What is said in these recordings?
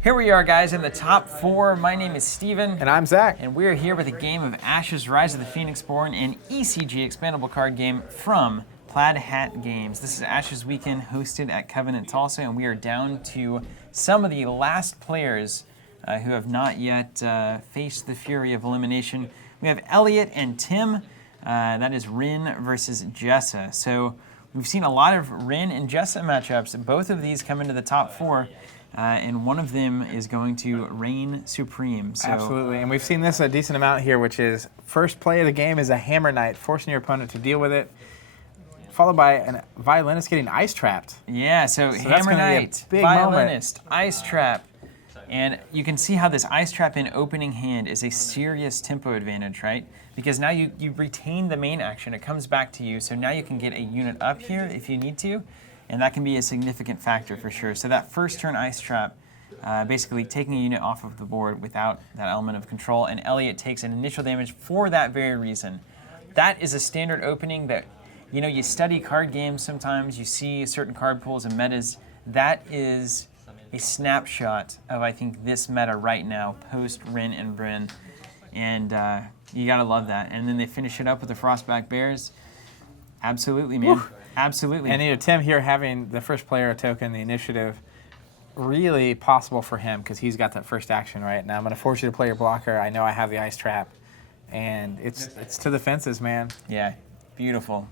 Here we are, guys, in the top 4. My name is Steven. And I'm Zach. And we're here with a game of Ashes Rise of the Phoenixborn, an ECG expandable card game from Plaid Hat Games. This is Ashes Weekend hosted at Covenant Tulsa, and we are down to some of the last players who have not yet faced the fury of elimination. We have Elliot and Tim. That is Rin versus Jessa. So we've seen a lot of Rin and Jessa matchups. Both of these come into the top 4. And one of them is going to reign supreme. So. Absolutely, and we've seen this a decent amount here, which is first play of the game is a Hammer Knight, forcing your opponent to deal with it, followed by a Violinist getting ice trapped. Yeah, so Hammer Knight, Violinist, Ice Trap. And you can see how this Ice Trap in opening hand is a serious tempo advantage, right? Because now you retain the main action, it comes back to you, so now you can get a unit up here if you need to. And that can be a significant factor for sure. So that first turn Ice Trap, basically taking a unit off of the board without that element of control, and Elliot takes an initial damage for that very reason. That is a standard opening that, you know, you study card games sometimes, you see certain card pools and metas. That is a snapshot of, I think, this meta right now, post Rin and Bryn. And you gotta love that. And then they finish it up with the Frostback Bears. Absolutely, man. Woo. Absolutely. And you know, Tim here having the first player token, the initiative, really possible for him because he's got that first action, right? Now I'm going to force you to play your blocker. I know I have the Ice Trap. And it's to the fences, man. Yeah, beautiful.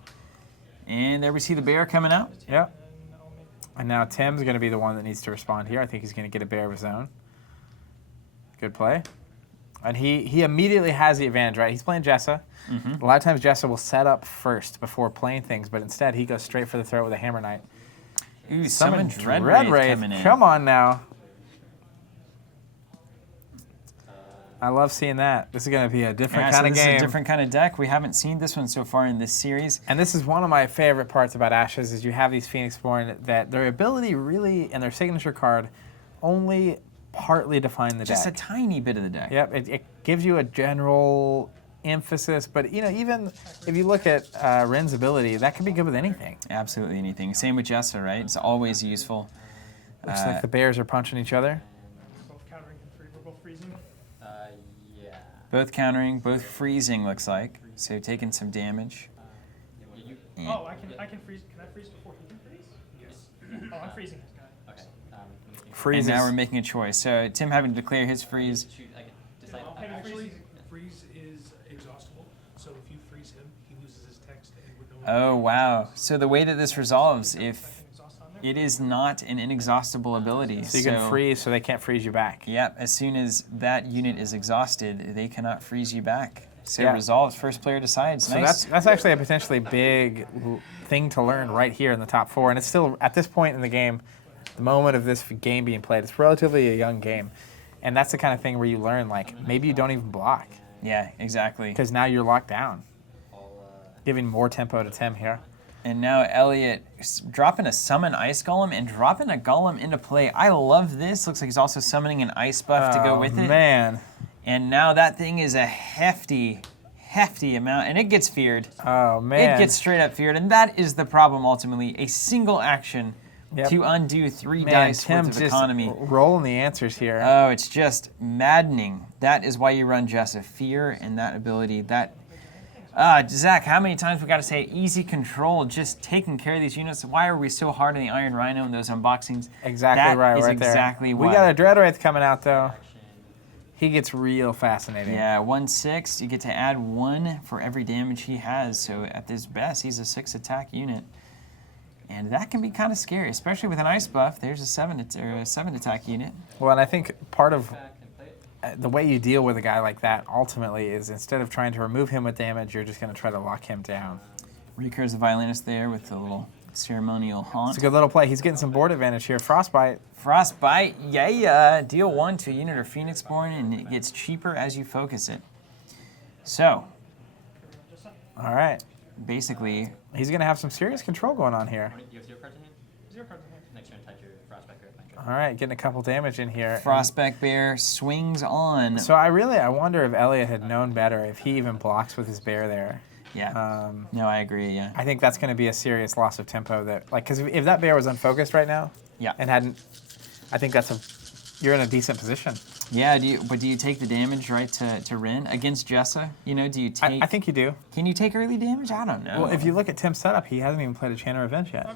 And there we see the bear coming out. Yep. And now Tim's going to be the one that needs to respond here. I think he's going to get a bear of his own. Good play. And he immediately has the advantage, right? He's playing Jessa. Mm-hmm. A lot of times Jessa will set up first before playing things, but instead he goes straight for the throat with a Hammer Knight. Ooh, summon Dread Wraith coming in. Come on now. I love seeing that. This is going to be a different kind of game. This is a different kind of deck. We haven't seen this one so far in this series. And this is one of my favorite parts about Ashes is you have these Phoenixborn that their ability really, and their signature card, only partly define the deck. Just a tiny bit of the deck. Yep, it gives you a general emphasis, but you know, even if you look at Rin's ability, that can be good with anything. Absolutely anything. Same with Jessa, right? It's always useful. Looks like the bears are punching each other. Both countering, we're both freezing. Yeah. Both countering, both freezing looks like. So taking some damage. Oh, I can freeze. Can I freeze before he can freeze? Yes. Oh, I'm freezing this guy. Okay. Freezes. And now we're making a choice. So Tim having to declare his freeze. Actually, freeze is exhaustible. So if you freeze him, he loses his text and with no. Oh wow! So the way that this resolves, if it is not an inexhaustible ability, so you can freeze, so they can't freeze you back. Yep. As soon as that unit is exhausted, they cannot freeze you back. So yeah. It resolves. First player decides. So nice. that's actually a potentially big thing to learn right here in the top 4, and it's still at this point in the game. The moment of this game being played, it's relatively a young game. And that's the kind of thing where you learn, like, maybe you don't even block. Yeah, exactly. Because now you're locked down. Giving more tempo to Tim here. And now Elliot dropping a summon Ice Golem and dropping a Golem into play. I love this. Looks like he's also summoning an Ice buff to go with it. Oh, man. And now that thing is a hefty amount, and it gets feared. Oh, man. It gets straight up feared, and that is the problem ultimately. A single action to undo 3 dice worth of economy. Rolling the answers here. Oh, it's just maddening. That is why you run Jessa. Fear and that ability. Zach, how many times we got to say easy control, just taking care of these units? Why are we so hard on the Iron Rhino in those unboxings? Exactly right there. Exactly why. We got a Dread Wraith coming out, though. He gets real fascinating. Yeah, 1/6. You get to add 1 for every damage he has. So at his best, he's a 6 attack unit. And that can be kind of scary, especially with an Ice buff. There's a 7 attack unit. Well, and I think part of the way you deal with a guy like that ultimately is instead of trying to remove him with damage, you're just going to try to lock him down. Recurs the Violinist there with the little ceremonial haunt. It's a good little play. He's getting some board advantage here. Frostbite. Frostbite, yeah. Deal 1 to a unit of Phoenixborn, and it gets cheaper as you focus it. So. All right. Basically. He's going to have some serious control going on here. You have 0 cards in hand? 0 cards in hand. Next turn, type your Frostback Bear. All right, getting a couple damage in here. Frostback Bear swings on. So I wonder if Elliot had known better if he even blocks with his bear there. Yeah. No, I agree, yeah. I think that's going to be a serious loss of tempo. Because if that bear was unfocused right now, yeah, and hadn't, I think that's you're in a decent position. Yeah, do you take the damage right to Rin against Jessa? You know, do you take? I think you do. Can you take early damage? I don't know. Well, if you look at Tim's setup, he hasn't even played a Channel Revenge yet.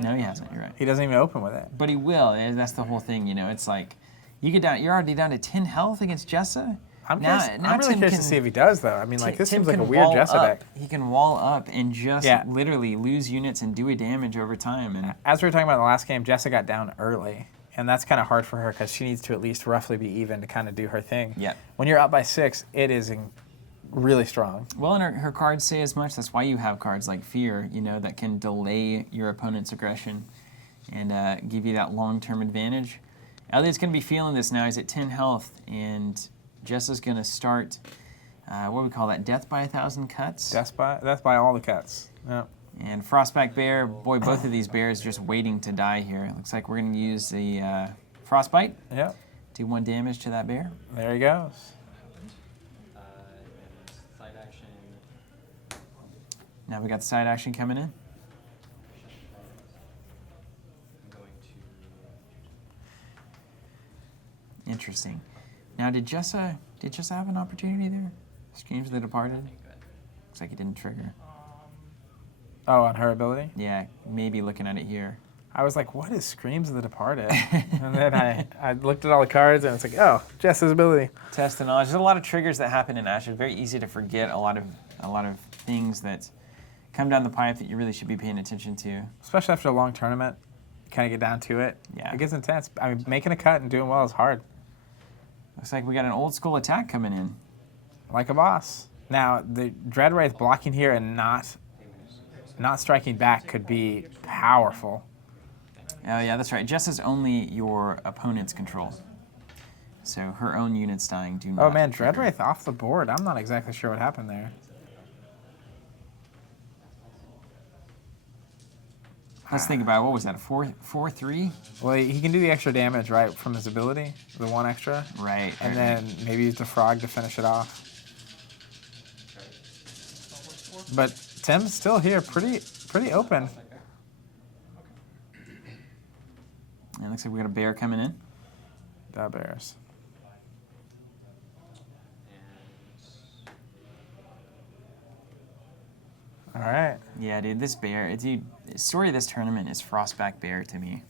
No, he hasn't. You're right. He doesn't even open with it. But he will. That's the whole thing. You know, it's like you get down. You're already down to 10 health against Jessa. I'm really curious to see if he does, though. I mean, like, this seems like a weird Jessa deck. He can wall up and just literally lose units and do a damage over time. And as we were talking about in the last game, Jessa got down early. And that's kind of hard for her because she needs to at least roughly be even to kind of do her thing. Yeah. When you're up by 6, it is really strong. Well, and her cards say as much. That's why you have cards like Fear, you know, that can delay your opponent's aggression and give you that long-term advantage. Elliot's going to be feeling this now. He's at 10 health, and Jessa's going to start, what do we call that, Death by 1,000 cuts? Death by all the cuts. Yep. And Frostback Bear, boy, both of these bears just waiting to die here. It looks like we're going to use the Frostbite. Yep. Do 1 damage to that bear. There he goes. Side action. Now we got the side action coming in. I'm going to. Interesting. Now, did Jessa have an opportunity there? Screams of the Departed. Looks like he didn't trigger. Oh, on her ability? Yeah, maybe looking at it here. I was like, what is Screams of the Departed? And then I looked at all the cards, and it's like, oh, Jessa's ability. Test the knowledge. There's a lot of triggers that happen in Ash. It's very easy to forget a lot of things that come down the pipe that you really should be paying attention to. Especially after a long tournament, kind of get down to it. Yeah. It gets intense. I mean, making a cut and doing well is hard. Looks like we got an old school attack coming in. Like a boss. Now, the Dread Wraith blocking here and not striking back could be powerful. Oh yeah, that's right. Jessa's only your opponent's control. So her own units dying do not. Oh man, Dread trigger. Wraith off the board. I'm not exactly sure what happened there. Let's think about it. What was that? A 4/3? Well, he can do the extra damage, right, from his ability, the 1 extra. Right. And then maybe use the frog to finish it off. But Tim's still here, pretty open. It looks like we got a bear coming in. Da bears. All right. Yeah, dude, this bear. Dude, the story of this tournament is Frostback Bear to me.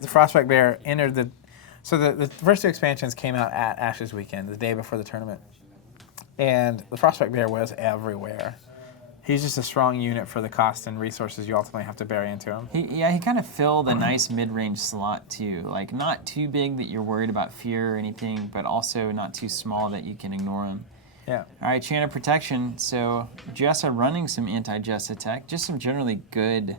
The Frostback Bear entered the... So the first 2 expansions came out at Ashes Weekend, the day before the tournament. And the Frostback Bear was everywhere. He's just a strong unit for the cost and resources you ultimately have to bury into him. He kind of filled a nice mid-range slot too. Like not too big that you're worried about fear or anything, but also not too small that you can ignore him. Yeah. All right, Chain of Protection. So Jessa running some anti-Jessa tech, just some generally good,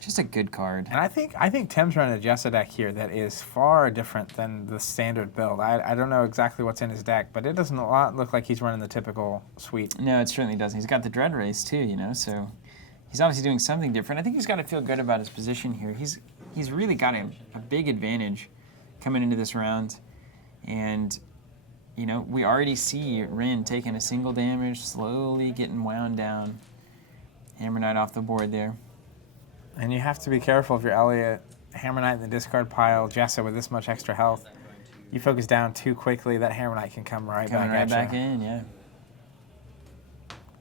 just a good card. And I think Tim's running a Jessa deck here that is far different than the standard build. I don't know exactly what's in his deck, but it doesn't look like he's running the typical suite. No, it certainly doesn't. He's got the Dread Race too, you know, so he's obviously doing something different. I think he's got to feel good about his position here. He's really got a big advantage coming into this round. And, you know, we already see Rin taking a single damage, slowly getting wound down. Hammer Knight off the board there. And you have to be careful if you're Elliot. Hammer Knight in the discard pile, Jessa with this much extra health. You focus down too quickly, that Hammer Knight can come right Coming back right at back you. in, yeah.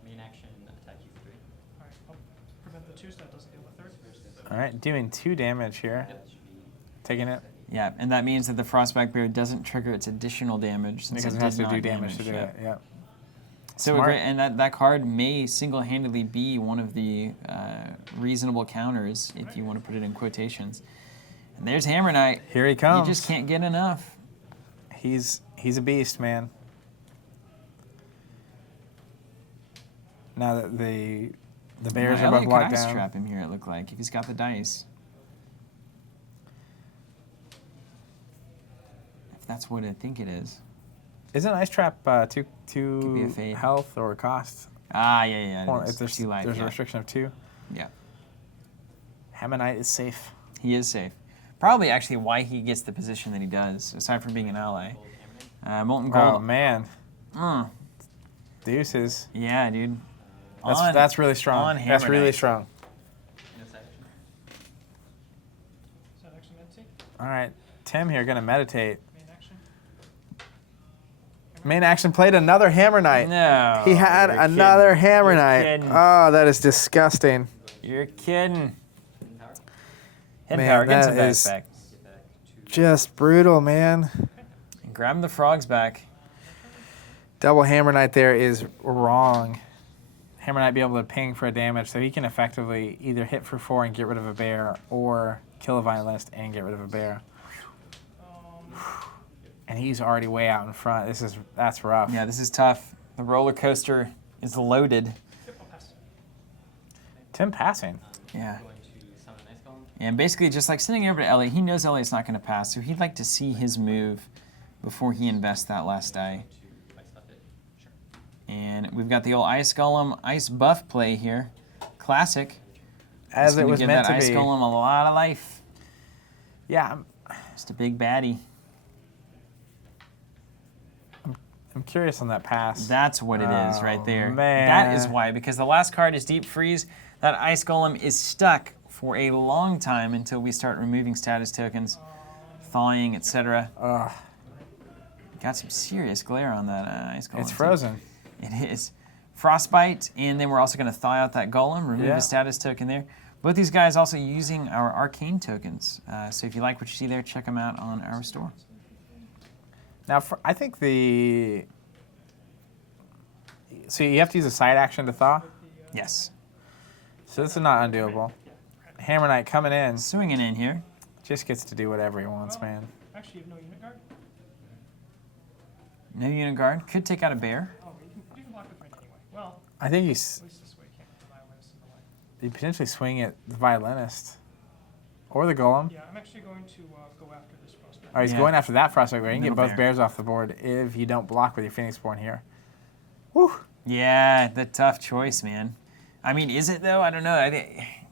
Main action, attack you for 3. Alright, I'll prevent the 2 so that doesn't deal with 3rd. All right, doing 2 damage here. Taking it. Yeah, and that means that the Frostback Bear doesn't trigger its additional damage since Because it it has did to not do damage to do it. Yep. So Smart. great, and that card may single-handedly be one of the reasonable counters, if you want to put it in quotations. And there's Hammer Knight. Here he comes. You just can't get enough. He's a beast, man. Now that the bears are both Elliot could locked ice down. trap him here, it looked like, if he's got the dice. If that's what I think it is. Isn't Ice Trap Could be a 2 fade. health or cost? Ah, yeah. Or it is. if there's Too light, a yeah. restriction of 2. Yeah, Hammer Knight is safe. he is safe. Probably actually why he gets the position that he does, aside from being an ally. Molten Gold. Oh man, Mm. deuces. Yeah, dude. That's really strong. on That's Hammer really Knight. strong. No side action. Is that action Nancy? All right, Tim here going to meditate. Main action. Main action played another Hammer Knight. No. He had you're another kidding. Hammer You're Knight. kidding. Oh, that is disgusting. You're kidding. Hidden power. Hidden Man, power. Get that some is- back. Get back to Just brutal, man. And grab the frogs back. Double Hammer Knight there is wrong. Hammer Knight be able to ping for a damage, so he can effectively either hit for 4 and get rid of a bear, or kill a Violinist and get rid of a bear. And he's already way out in front. That's rough. Yeah, this is tough. The roller coaster is loaded. Yep, I'll pass. Tim passing. Yeah. going to summon an ice golem. And basically, just like sending it over to Elliot, he knows Elliot's not going to pass, so he'd like to see his move before he invests that last die. To ice buff it. Sure. And we've got the old Ice Golem Ice Buff play here. Classic. As It's it gonna was give meant that to Ice be. Golem a lot of life. Yeah, Just a big baddie. I'm curious on that pass. That's what it is right Oh, there. man. That is why, because the last card is Deep Freeze. That Ice Golem is stuck for a long time until we start removing status tokens, thawing, etc. Ugh, Got some serious glare on that Ice Golem. it's too. frozen. It is. Frostbite, and then we're also going to thaw out that Golem, remove Yeah. a status token there. Both these guys also using our Arcane tokens. So if you like what you see there, check them out on our store. Now, I think so you have to use a side action to thaw? Yes. So this is not undoable. Hammer Knight coming in, Swinging in here. just gets to do whatever he wants, man. Actually, you have no unit guard? No unit guard. Could take out a bear. Oh, you can block with rain anyway. Well, I think at least this way, can't put the violinist in the way. you potentially swing at the Violinist. Or the Golem. Yeah, I'm actually going to go after this frostbite. Oh, he's Yeah. going after that Frostbite Bear. You can get Middle both bear. bears off the board if you don't block with your Phoenix Born here. Whew. Yeah, the tough choice, man. I mean, is it though? I don't know.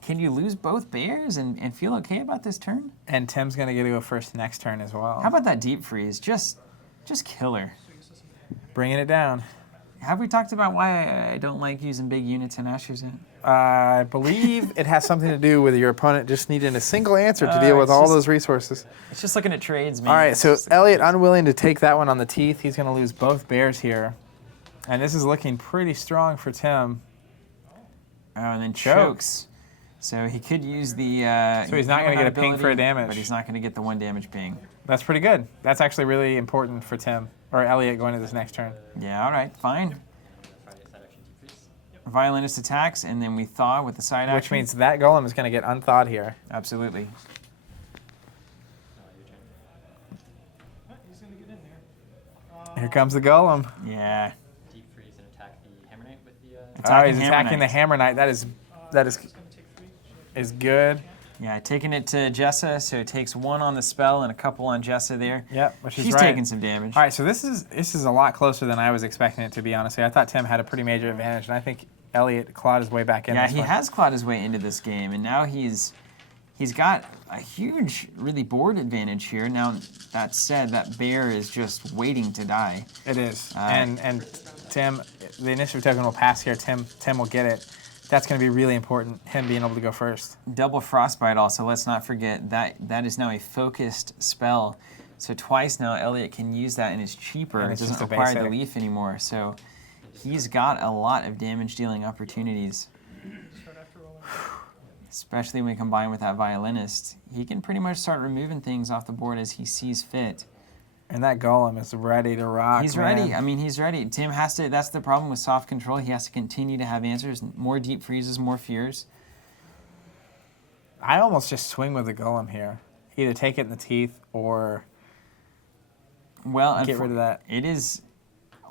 Can you lose both bears and feel okay about this turn? And Tim's going to get to go first next turn as well. How about that Deep Freeze? Just killer. Bringing it down. Have we talked about why I don't like using big units in Asher's End? I believe it has something to do with your opponent just needing a single answer to Oh, deal with it's all just- those resources. It's just looking at trades, man. All right, so It's just- Elliot unwilling to take that one on the teeth. He's going to lose both bears here. And this is looking pretty strong for Tim. Oh, and then Choke. chokes. So he could use the. So he's not Hero gonna get a Hunt ping for a ability, damage. But he's not going to get the 1 damage ping. That's pretty good. That's actually really important for Tim, or Elliot going to this next turn. Yeah, all right, fine. Friday side action Deep Freeze. Violinist attacks, and then we thaw with the side action. Which means that Golem is going to get unthawed here. Absolutely. Your turn. He's going to get in there. Here comes the Golem. Yeah. Deep Freeze and attack the Hammer Knight with the. Oh, Attacking he's Hammer attacking the Knight. Hammer Knight. That is It's going to take 3. is good. Yeah, taking it to Jessa, so it takes 1 on the spell and a couple on Jessa there. Yep, which is She's right. taking some damage. All right, so this is a lot closer than I was expecting it to be, honestly. I thought Tim had a pretty major advantage, and I think Elliot clawed his way back in. Yeah, this he one. has clawed his way into this game, and now he's got a huge, really board advantage here. Now, that said, that bear is just waiting to die. It is. Uh, And Tim, the initiative token will pass here. Tim will get it. That's going to be really important, him being able to go first. Double Frostbite also, let's not forget, that is now a focused spell. So twice now, Elliot can use that, and it's cheaper. And It it's doesn't just a require the basic. leaf anymore. So he's got a lot of damage-dealing opportunities, Start after rolling. especially when combined with that Violinist. He can pretty much start removing things off the board as he sees fit. And that Golem is ready to rock, He's man. ready. I mean, he's ready. Tim has to, that's the problem with soft control. He has to continue to have answers, more deep freezes, more fears. I almost just swing with the Golem here. Either take it in the teeth or Well, get rid of that. It is,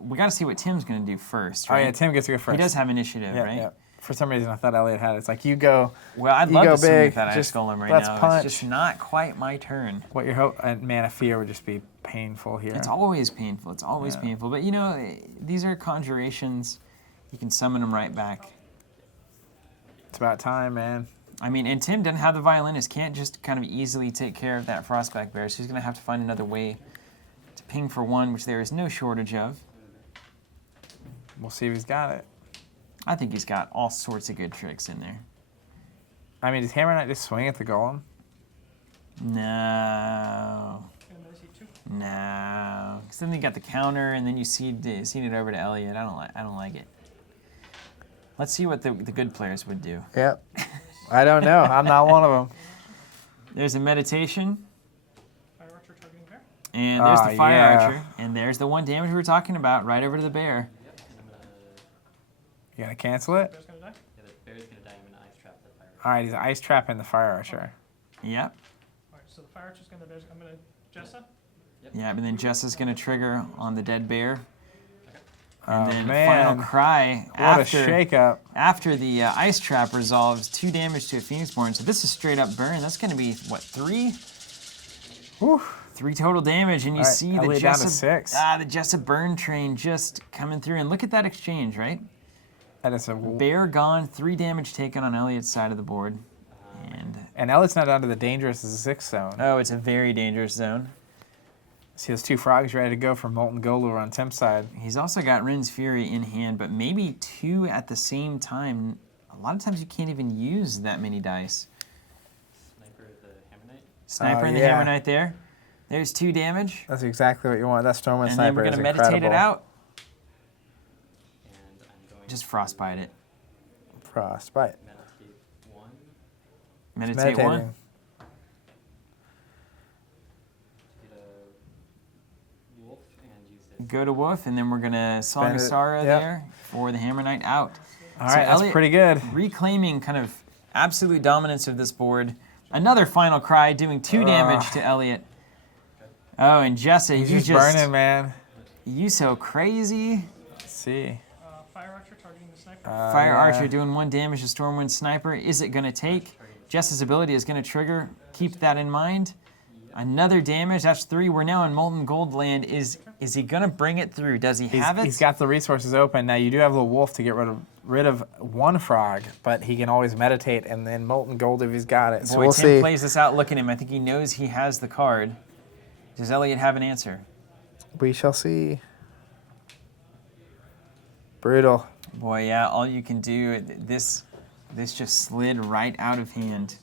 we got to see what Tim's going to do first, Oh, right? yeah, Tim gets to go first. He does have initiative, Yeah, right? yeah. For some reason, I thought Elliot had it. It's like, you go. Well, I'd You love go to swing big, with that Ice just Golem right let's now. punch. It's just not quite my turn. What your hope and Mana Fear would just be painful here. It's always painful. It's always Yeah. painful. But, you know, these are conjurations. You can summon them right back. It's about time, man. I mean, and Tim doesn't have the Violinist. Can't just kind of easily take care of that Frostback Bear. So he's going to have to find another way to ping for 1, which there is no shortage of. We'll see if he's got it. I think he's got all sorts of good tricks in there. I mean, does Hammer Knight just swing at the Golem? No. And there's you 2. No. Because then you got the counter, and then you seed it over to Elliot. I don't like it. Let's see what the good players would do. Yep. I don't know. I'm not one of them. There's a meditation, Fire Archer targeting bear. and there's the fire yeah. archer, and there's the 1 damage we were talking about, right over to the bear. Yep, and I'm gonna. You gonna cancel it? Bear's gonna die. Yeah, the bear's gonna die. I'm gonna ice trap the fire. All right, he's ice trapping the fire archer. Yep. Alright, so the Fire Archer's gonna, I'm gonna Jessa. Yeah, and then Jessa's gonna trigger on the dead bear. And Oh then man, final cry what after a shakeup! after the ice trap resolves 2 damage to a Phoenixborn. So this is straight up burn. That's going to be what, 3? Whew. 3 total damage, and you All right, see the Elliot down to Jessa 6. the Jessa burn train just coming through. And look at that exchange, right? That is a Bear gone, 3 damage taken on Elliot's side of the board, and Elliot's not down to the dangerous 6 zone. oh, it's a very dangerous zone. See those 2 frogs ready to go for Molten Gold over on Tim's side. He's also got Rin's Fury in hand, but maybe 2 at the same time. A lot of times you can't even use that many dice. Sniper the Hammer Knight. Sniper and the yeah. Hammer Knight there. There's 2 damage. That's exactly what you want. That Stormwind And Sniper then we're is going to incredible. meditate it out. And I'm going Just frostbite it. Frostbite. meditate 1. Meditate 1. Get a wolf and use this. Go to Wolf, and then we're going to Song Spend of it. Sorrow Yep. there for the Hammer Knight out. All So right, that's Elliot pretty good. reclaiming kind of absolute dominance of this board. Another final cry, doing 2 damage to Elliot. Oh, and Jessa, He's you just burning, man. You so crazy. Let's see. Fire Archer targeting the Sniper. Fire yeah. Archer doing 1 damage to Stormwind Sniper. Is it going to take? Jessa's ability is going to trigger. Keep that in mind. Another damage. That's 3. We're now in Molten Gold land. Is he going to bring it through? Does he have it? He's got the resources open. Now, you do have the wolf to get rid of 1 frog, but he can always meditate and then Molten Gold if he's got it. So Boy, we'll Tim see. plays this out. Look at him. I think he knows he has the card. Does Elliot have an answer? We shall see. Brutal. Boy, yeah. All you can do. This just slid right out of hand.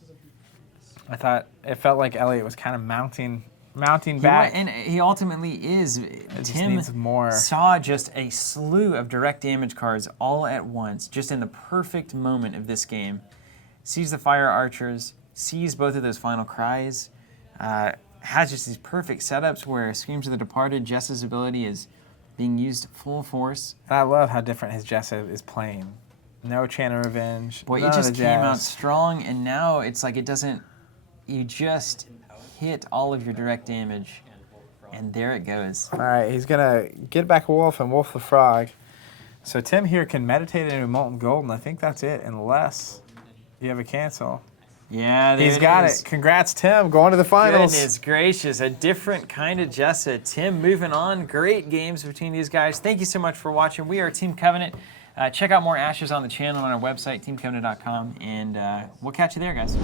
I thought it felt like Elliot was kind of mounting He back. and he ultimately is. just Tim needs more. saw just a slew of direct damage cards all at once, just in the perfect moment of this game. Sees the Fire Archers, sees both of those final cries, has just these perfect setups where Screams of the Departed, Jessa's ability is being used full force. And I love how different his Jessa is playing. No Chant of Revenge. Boy, none it of just the came out jazz. strong, and now it's like it doesn't. You just hit all of your direct damage, and there it goes. All right, he's going to get back a wolf and wolf the frog. So Tim here can meditate into Molten Gold, and I think that's it, unless you have a cancel. Yeah, there He's got is. it. Congrats, Tim. Going to the finals. Goodness gracious, a different kind of Jessa. Tim moving on. Great games between these guys. Thank you so much for watching. We are Team Covenant. Check out more Ashes on the channel on our website, teamcovenant.com, and we'll catch you there, guys.